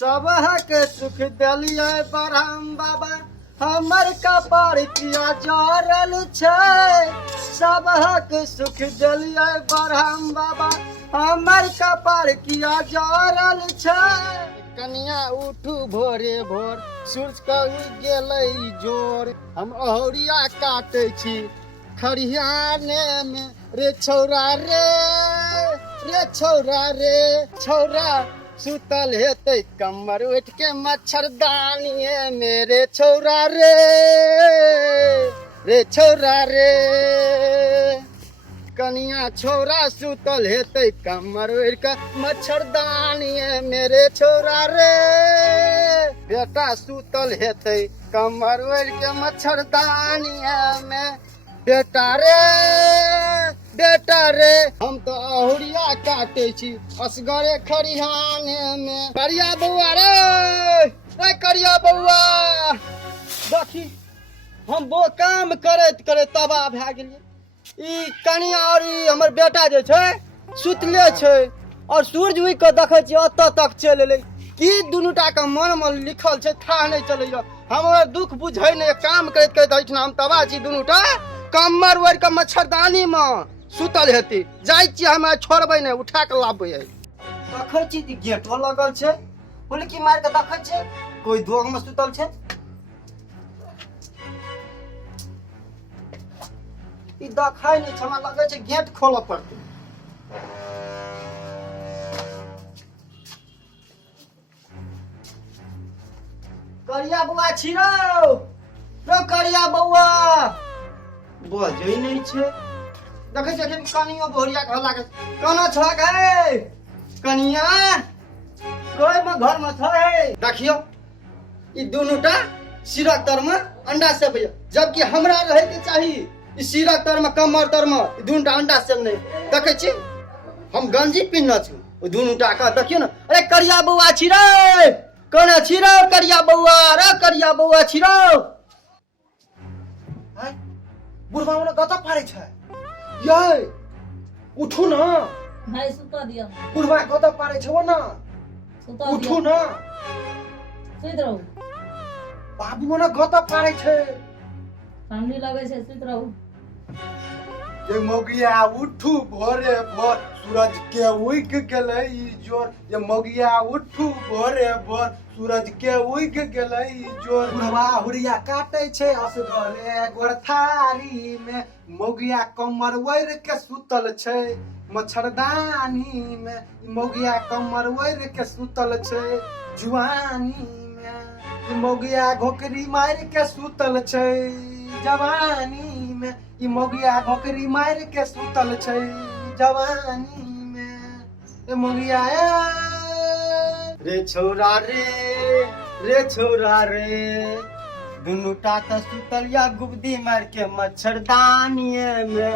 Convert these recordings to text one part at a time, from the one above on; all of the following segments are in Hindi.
सबहक सुख दिलियै ब्रह्म बाबा हमर कपार किया जरल छै। सबहक सुख दिलियै ब्रह्म बाबा हमर कपार किया जरल छै। कनिया उठू भोरे भोर सूरज का उगि गेलै जोर। हम अहरिया काटै छी खरिहाने में रे छौरा रे छौरा रे छौरा सुतल हेतै कमर उठ के मच्छरदानी मेरे छौरा रे छौरा रे। कनिया छौरा सुतल हेतै कमर उठ के मच्छरदानी मेरे छौरा रे। बेटा सुतल हेतै कमर उठ के मच्छरदानी में बेटा रे हम तो अहुरिया काटे छी असगरे खरिहाने में। करिया बउआ रे करिया बउआ देखी हम वो काम करैत करैत तबाह भए गेलियै। ई कनिया और ई हमर बेटा जे छै सुतले छै और सूरज उगि के देखै छी ओतऽ तक चलि एलै। की दुनूटा के मन में लिखल छै था नहीं चलैया। हमरा दुख बुझै नहीं काम करैत करैत एहिठाम हम तबाह छी। दुनूटा कमर ओढ़ के मच्छरदानी में सुतल हेतै। जाइ छियै हम छोड़बै नहीं उठा के लाबबै। देखै छी कि गेटो लगल छै हुलकी मार के देखै छै कोई दोग में सुतल छै। ई देखै नहीं छै हमरा लगै छै गेट खोलऽ पड़तै। करिया बउआ छिरौ रो करिया बउआ बजै नहीं छै। देखै छै कनियो बोरिया घर लागे कोना छ गे कनिया कोई में घर में छै। देखियो ई दुनूटा सिरक तर में अंडा से भैया जबकि हमरा रहे के चाहिए ई सिरक तर में कमर तर में ई दुनूटा अंडा से नहीं। देखै छी हम गंजी पिन्हने छी ओ दुनूटा का देखियो ना। अरे करिया बउआ छिरौ कोना छिरौ करिया बउआ रे करिया बउआ छिरौ। हाय बुढ़वा वाला गता पारे छै ये उठू ना भाई सुता दिया बुढ़वा गता पारे छै वो ना सुता उठू ना सुत रहू बाबू ना गता पारे छै। ठंडी लगे छै सुत रहू। ये मोगिया उठू भोरे भोर सूरज के उग गेलै जोर। ये मोगिया उठू भोरे भोर सूरज के उग गेलै जोर। बुढ़वा हुरिया काटे छै असगरे गोरथारी में मोगिया कमर ओढ़ के सुतल छै मच्छरदानी में। मोगिया कमर ओढ़ के सुतल छै जुआनी में। मोगिया घोकरी मार के सुतल छै जवानी में। ई मोगिया घोकरी मार के सुतल छै जवानी में। ए मोगिया रे छौरा रे छौरा रे दुनूटा त सुतल या गुबदी मार के मच्छरदानी में।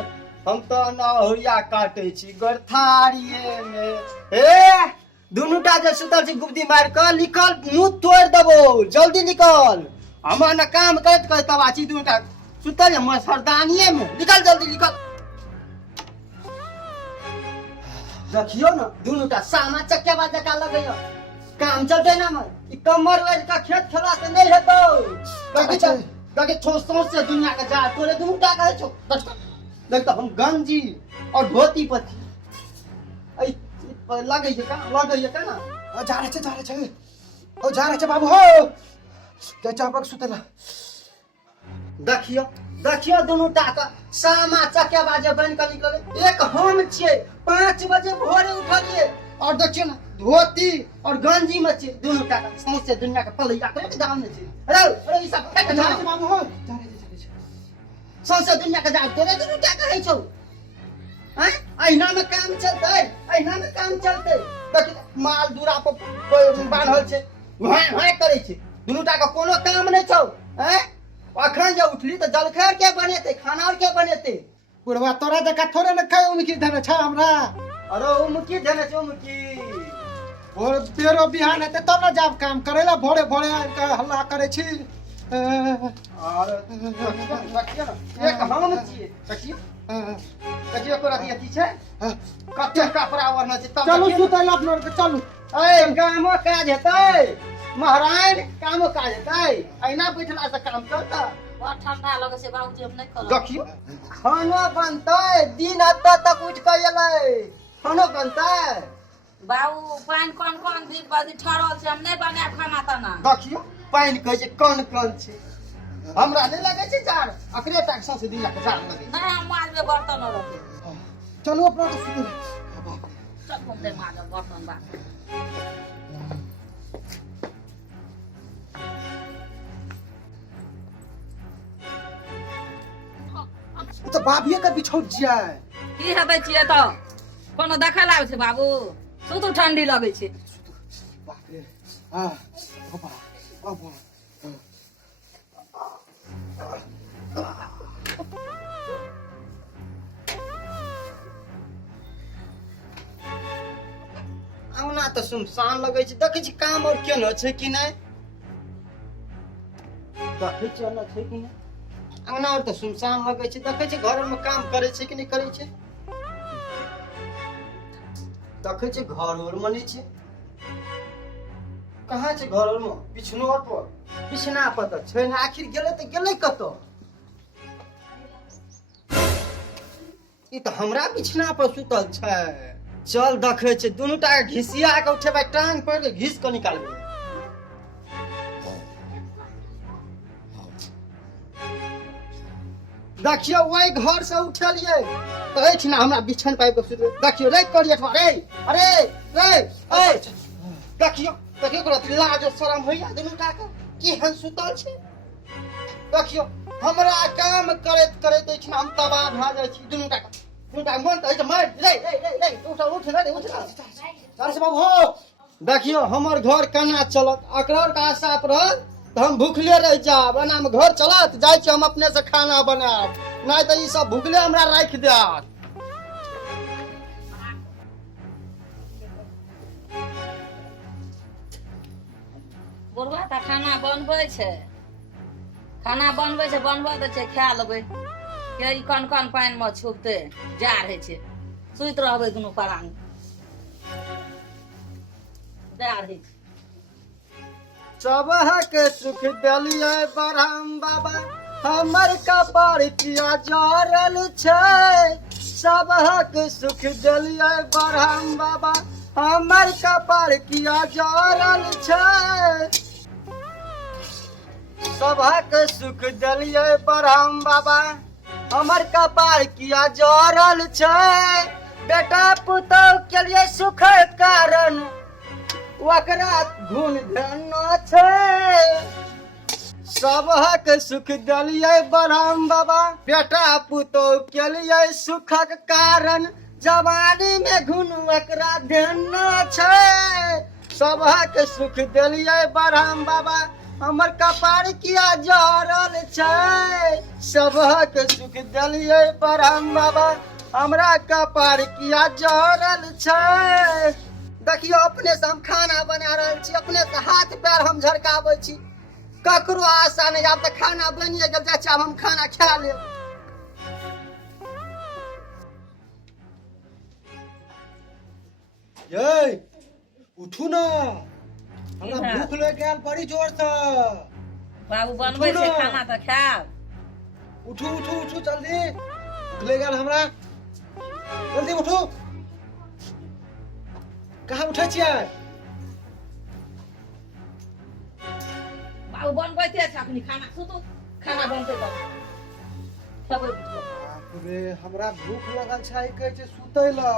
हम तो नहुरिया काटे छी गोरथारिये में। ए दुनूटा जे सुतल छी गुबदी मार के निकल मुंह तोड़ देबो जल्दी निकल। हमरा न काम करत करत तबाची दुनूटा सुतल मच्छरदानिये में निकल जल्दी निकल। देखियो ना दुनूटा सामा चक्के बाजा का लगैया काम चलते ना मन ई कमर ओढ़ का खेत खेला से नहीं हेतौ। देखे छोसों से दुनिया का जा तोरे दुनूटा कहै छौ देखता हम गंजी और धोती पति आई लगैया का ना जा रहे छै बाबू हो जा चापक सुतला। देखियो दुनूटा का सामा चक्के बाजे बन के निकले। एक हम छियै 5 बजे भोरे उठलिए और देखियो ना धोती और गंजी में छियै दुनूटा का सौंसे दुनिया का पलैया के दाम में छियै। अरे ई सब जा रहे छै बाबू हो जा रहे छै सौंसे दुनिया का दाम तोरे दुनूटा कहै छौ। हैं अहिना में काम चलते देखि माल दूरा पर बांधल छै वहां करे छै दुनूटा का कोनो काम नहीं छौ। हैं अखन जे उठली तो जलखै के बनेते खाना और के बनेते। बुढ़वा तोरा जका थोड़े न खाए उनकी धने छ हमरा। अरे उमकी धने छ उमकी और तेरो बिहान हेते तब न जाब काम करेला भोरे भोरे हल्ला करे छी। अरे एक हम छियै देखियो कजिया को रतिया की छै कते कपड़ा वरना छै तब चलू देखियौ। सुतै लए अपना के चलू ए कामो काज हेतै महाराज कामो काज हेतै अहिना बैठला से काम चलतै बड़ ठंडा लगे छै बाबूजी हम नहीं करब देखियो खाना बनतै दिन हत्ता तक उठ के एलै खाना बनतै बाबू पानी कोन कोन दिन बाजी ठहरल छै हम नहीं बनाए खाना ताना देखियो पानि कहै छै कौन कौन छै हमरा नहीं लगे छै जार अकरे टाक से दिन के जार लगे नहीं हम माज में बर्तन रखे चलू अपना के सुतै सब हम दे माज बर्तन बा तो बाबिये के बिछौट जाय की हेतै छियै तऽ कोनो देखै लागे छै बाबू सुतू ठंडी लगे छै बाप रे आ बाबा बाबा अंगना तऽ सुनसान लगे छै देखै छी काम और केना छै कि नहीं देखै छी ना छै कि नहीं अंगना और तऽ सुनसान लगे छै देखै छी घर में काम करे छै कि नहीं करे छै देखै छी घर और में नहीं छै कहाँ छै घर और में बिछनो और पर बिछना पर तऽ छै ना आखिर गेलै तऽ गेलै कतौ ई तऽ हमरा बिछना पर सुतल छै चल देखै छै दुनू टा घिसिया के उठेबै टांग पर के घिस के निकालबै देखियो वही घर से उठलिए कहै छी ना हमरा बिछन पाइ के सुतबै देखियो रे करियठवा रे अरे रे ए देखियो देखियो ओकरा लाज शरम होइया दुनू टा के केहन सुतल छै देखियो हमरा काम करैत करैत अछि ना हम तबाह भऽ जाइ छी दुनू टा मन तऽ छै मार रे रे रे रे उठ रे उठ अरे बाबू हो देखियो हमर घर केना चलत अकरर का साफ रहत तऽ हम भूखले रह जाब एना में घर चलत जाइ छी हम अपने से खाना बनाब नहीं तऽ ई सब भूखले हमरा राखि देत बुढ़वा तऽ खाना बनबै छै बनबऽ दै छै खा लेबै के ई कोन कोन पानि में छुपतै जार होइ छै सुति रहबै दुनू परानी जार होइ छै सबहक सुख देलियै बरहम बाबा हमर कपार किया जरल छै सबहक सुख देलियै बरहम बाबा हमर कपार किया जरल छै सबहक सुख देलियै बरहम बाबा हमर कपार किया जरल छै बेटा पुतौह के लिए सुख कारण ओकरा घुन धनो छै सबहक सुख देलियै बरहम बाबा बेटा पुतौह के लिए सुखक कारण जवानी में घुन ओकरा धनो छै सबहक सुख देलियै बरहम बाबा हमर कपार किया जरल छै सबहक सुख देलियै बरहम बाबा हमरा कपार किया जरल छै देखियो अपने से हम खाना बना रहल छी अपने से हाथ पैर हम झरकाबै छी ककरो आशा नहीं आब तऽ खाना बनिए गेल जाइ छी आब हम खाना खा लेब ये उठू ना हमरा भूख लग गेल बड़ी जोर से बाबू बनबै छै खाना तऽ खायब उठू उठू उठू जल्दी भूख लग गेल हमरा जल्दी उठू कहाँ उठै छियै बाबू बनबै छै अखनी खाना सुतू खाना बनतै तब खेबै बाप रे हमरा भूख लगल छै कहै छै सुतै लए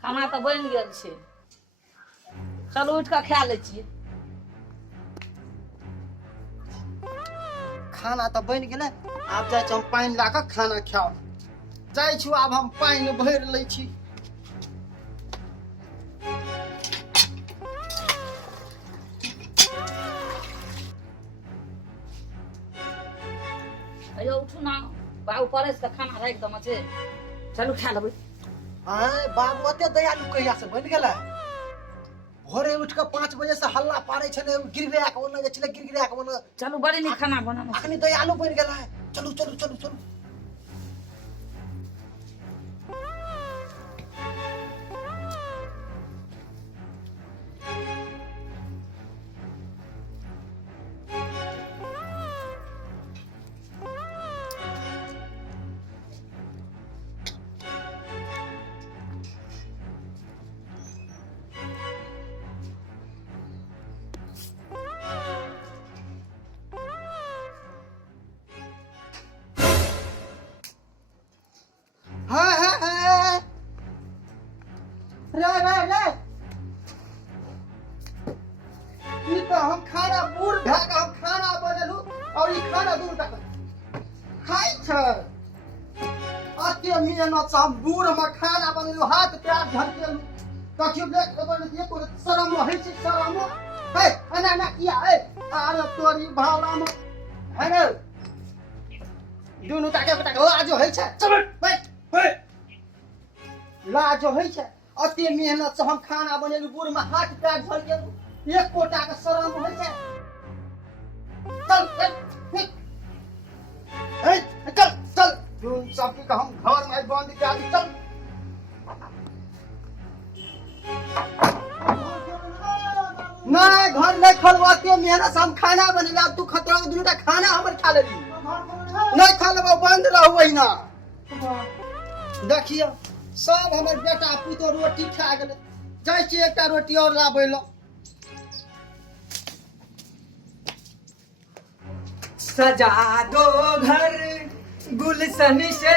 खाना तऽ बनि गेल छै चलू उठि कऽ खा लै छियै खाना तऽ बनि गेलै आब जाइ छी हम पानि लऽ कऽ खाना खाओ जाइ छी आब हम पानि भरि लै छी अयो उठू ना बाबू परस कऽ खाना राखि दम छै चलू खा लेबै आय बाबू ओते दयालु कहिया से बनि गेलै भोरे उठ के 5 बजे से हल्ला पारे छले गिरगिरा के ओना छले गिरगिरा के ओना चलू बड़ी नीक खाना बनाबो अखनी तो आलू बन गेला है चलू चलू चलू चलू हाँ रे रे रे ई तो हम खाना बूढ़ भए के हम खाना बनेलू और ई खाना दूर तक खाई छ अते मेहनत से हम बूढ़ में खाना बनेलू हाथ पैर झलकेलू कहियो देख अपन ये को शरम है छै शरम है अना ना किया है अरे तोरी भावना में है ने दुनु ताके पता हो आज है छै चल बैठ लाज होइ छै अते मेहनत से हम खाना बनेलू बूढ़ में हाथ पैर झल गेलू एक कोटा के शरम होइ छै चल चल चल तुम सब के हम घर में बंद कर दी चल नहीं घर नहीं खोलबो अते मेहनत से हम खाना बनेला तू खतरा दुनुटा खाना हमर खा लेली नहीं खा लेबो बंद रहू ओहिना देखिए सब हमर बेटा पुतो रोटी खा गेले जाय छी एकटा रोटी और लाबै लो सजा दो घर गुलशन से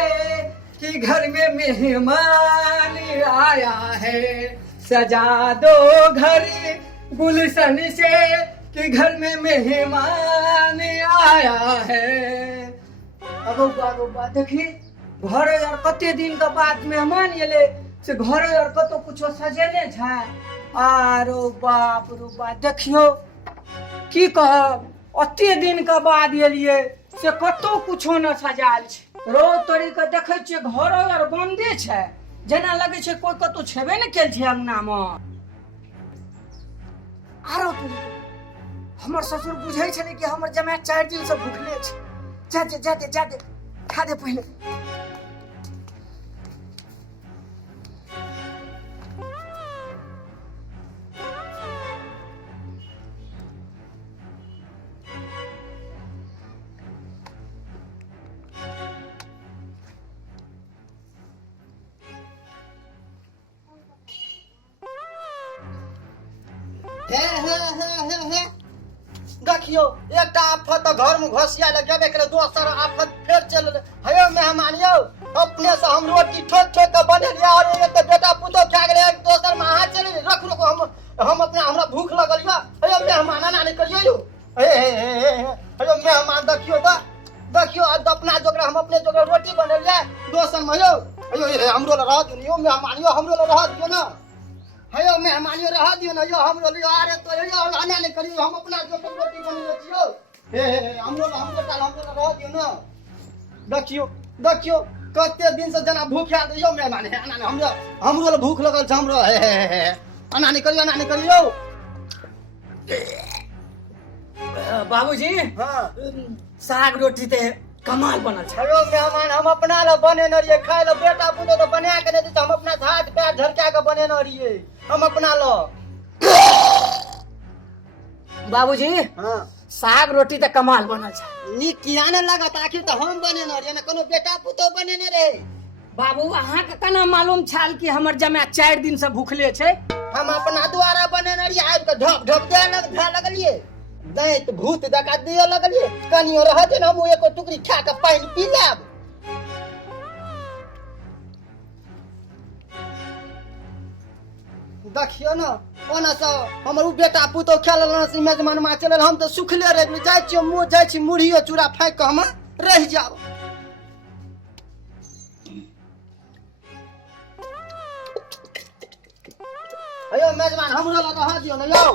कि घर में मेहमान आया है सजा दो घर गुलशन से कि घर में मेहमान आया है अगो देखिए घरे और कते दिन के बाद मेहमान एले से घरे और कतो कुछो सजेले छै आरो बाप रो बाप देखियो की कहब अते दिन के बाद एलिए से कतो कुछो न सजाल छै रोज तोरी के देखै छियै घरे और बंदे छै जेना लगे छै कोई कतो छेबे न केल छै अंगना में आरो तोरी हमर ससुर बुझै छले कि हमर जमाय 4 दिन से भूखले छै जाते खा दे पहले हे देखियो एकटा आफत घर में घोसिया लग गेबे करे दोसर आफत फेर चल हेयो मेहमान यौ अपने से हम रोटी ठोक ठोक के बनेलिया और एक बेटा पुतो खा गेले एक दोसर में हाथ चल रख हम अपना हमरा भूख लगल या हेयो मेहमान ना नहीं करियो यो हेयो मेहमान देखियो अपना जोगरा हम अपने जोगरा रोटी बनेलिया दोसर में यो हेयो हमरो रह दियो मेहमान यो हमरो रह दियो ना हेयो मेहमानियो रह दियो ना यो हमरो लियो अरे तो यो आना नहीं करियो हम अपना जो रोटी बनेले छियो हे हमरो टाल हमरो रह दियो ना देखियो कते दिन से जना भूखा दियो मेहमान है आना हमरो भूख लगल छ हमरो हे आना नहीं करियो बाबूजी हां साग रोटी ते कमाल बनल छै हेयो मेहमान हम अपना ल बनेने रहिए खाय ल बेटा पुतो तो बना के दे हम अपना हाथ पैर झरका के बनेने रहिए हम अपना ल बाबूजी हां साग रोटी ते कमाल बनल छै नी किया न लागत आखिर तो हम बनेने रहिए न कोनो बेटा पुतो बनेने रहे बाबू अहाँ के केना मालूम छाल कि हमर जमाय 4 दिन से भूखले छै हम अपना द्वारा बनेने रहिए आब के ढप ढप दे लगलिए दैत भूत दका दियो लगलिए कनियो रह दे हम एको टुकड़ी खा के पानी पी लेब देखियो न ओना से हमर बेटा पुतो खेल सी मेजमान मा चलल हम तो सुखले रह जाय छी मुढ़ियो चूड़ा फाइक के हम रह जाब अयो मेजमान हमरो ल रह दियो न यौ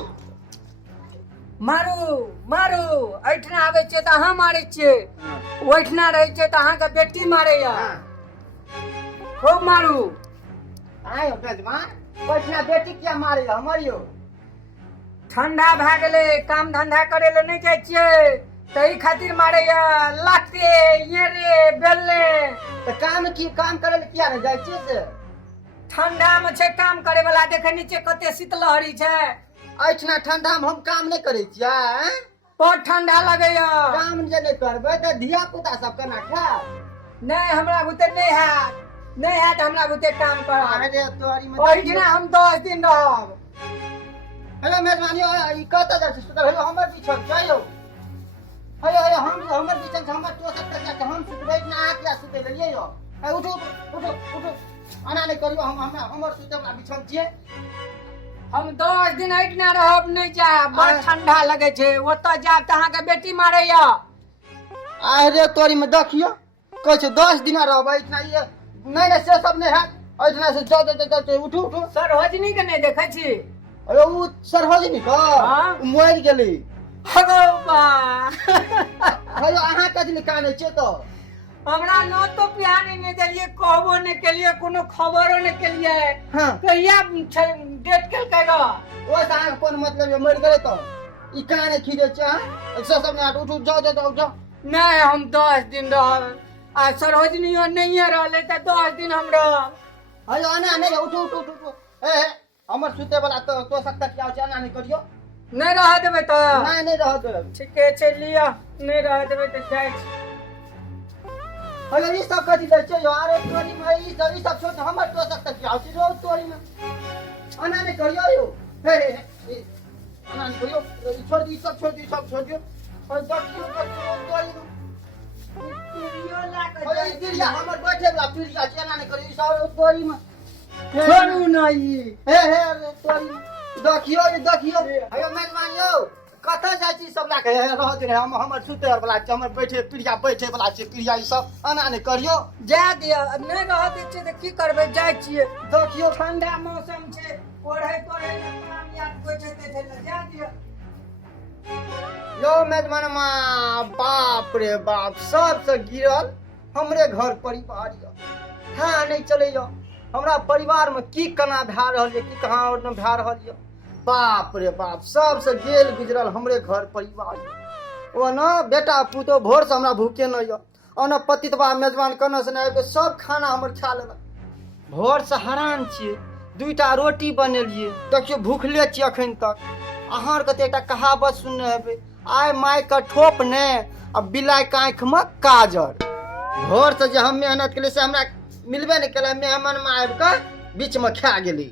मारू ऐठना आबै छै त अहाँ मारै छियै ओठना रहै छै त अहाँ के बेटी मारै या खूब मारू आयो मेजमान ओठना बेटी क्या मारे हमर यो ठंडा भए गेलै, काम धंधा करे ले नहीं जाय छियै, तही खातिर मारे लाते ये रे बेलने। तो काम करे ले किया नहीं जाय छियै से? ठंडा में छै काम करे वाला, देखे नीचे कते शीतलहरी छै। एठना ठंडा में हम काम नहीं करे छियै हैं? बहुत ठंडा लगैया। काम जे नहीं करबै तो धिया पुता सब केना खायब? नहीं हमरा बुते नहीं है तो हमरा बुते काम करब। अरे तोरी में ओहिना हम 10 दिन रहब। हेलो मेहरबानी ई कत जा छै? हेलो हमर बिछन छै यौ। हेलो हमर बिछन छै, हमर तो सब तक हम सुतबै ना, आ क्या सुतै ले यौ? उठो आना नहीं करियो, हमर सुतै वाला बिछन छियै। हम 10 दिन ऐठना रहब नहीं जाब, बड़ ठंडा लगे छै। ओतऽ जाब त अहाँके बेटी मारैया। अरे तोरी में देखियो कहै छै 10 दिन रहबै इतना, ये नहीं से सब नहीं है। इतना से जाओ उठो। सरोजनी के नहीं देखे छी? अरे उ सरहजनी का हाँ? मर गेली। भगवा हेलो अहाँ कथि ले कानै छियै तो? हमरा न तो पियाने नहीं देलिए, कहबो नहीं केलिए, कोनो खबरो नहीं केलिए। हां कहिया डेट केलकै ग? ओ साहब कोन मतलब ये मर गेलै तो ई काने खिजे छै? सब ने उठो जाओ। नहीं हम 10 दिन रहब, आ सरोजनियो नहीं रहले त 10 दिन हम रहब। हेलो आना नहीं उठो। ए हमर सुते वाला तो सकता क्या छै? आना नहीं करियो। नहीं रह देबै त? नहीं रह दे। ठीके छै, लिया। नहीं रह देबै त जाय छी। हेलो ई सब कथि ले छै? अरे तोरी में ई सब छोड़, हमर तो सकता क्या छै? रो तोरी में आना नहीं करियो यो। हे आना नहीं करियो, छोड़ दी सब छोड़ दियो। और देखियो तोरी में पिरियो लाग हेलो ई दिया हमर बैठे वाला पीड़िया छै, आना नहीं करियो ई सब तोरी में। छोड़ू नहीं। हे अरे तोरी में देखियो। हेलो मेहमान यौ कतऽ जाइ छी सब लाके? रह दे हमर सुते वाला छै, हमर पीड़िया बैठे वाला छै, पीड़िया ई सब आना नहीं करियो। जाय दिया, नहीं रह दै छियै त की करबै? जाय छियै। देखियो ठंडा मौसम छै, ओढ़ै तोढ़ै में काम याद बैठे थे, जाय दिया। यो मेहमानमा बाप रे बाप, सबसे गिरल हमरे घर परिवार य। हाँ नहीं चले यो हमरा परिवार में की कना भए रहल है, की कहाँ और न भए रहल है। बाप रे बाप, सबसे गेल गुजरल हमरे घर परिवार य। ओ न बेटा पुतो भोर से हमरा भूखे न यो, और न पतितवा मेजबान कने से न सब खाना हमर खा लेलक। भोर से हैरान छियै, 2टा रोटी बनेलिए, देखियो भूखले छी अखन तक। अहाँ आर कते एकटा कहावत सुनने हेबै, आइ माय के ठोप ने आ बिलाइ के आँख में काजर। भोर से जे हम मेहनत केलिए से हमरा मिलबे नहीं केलै, मेहमान में आबि के बीच में खा गेली।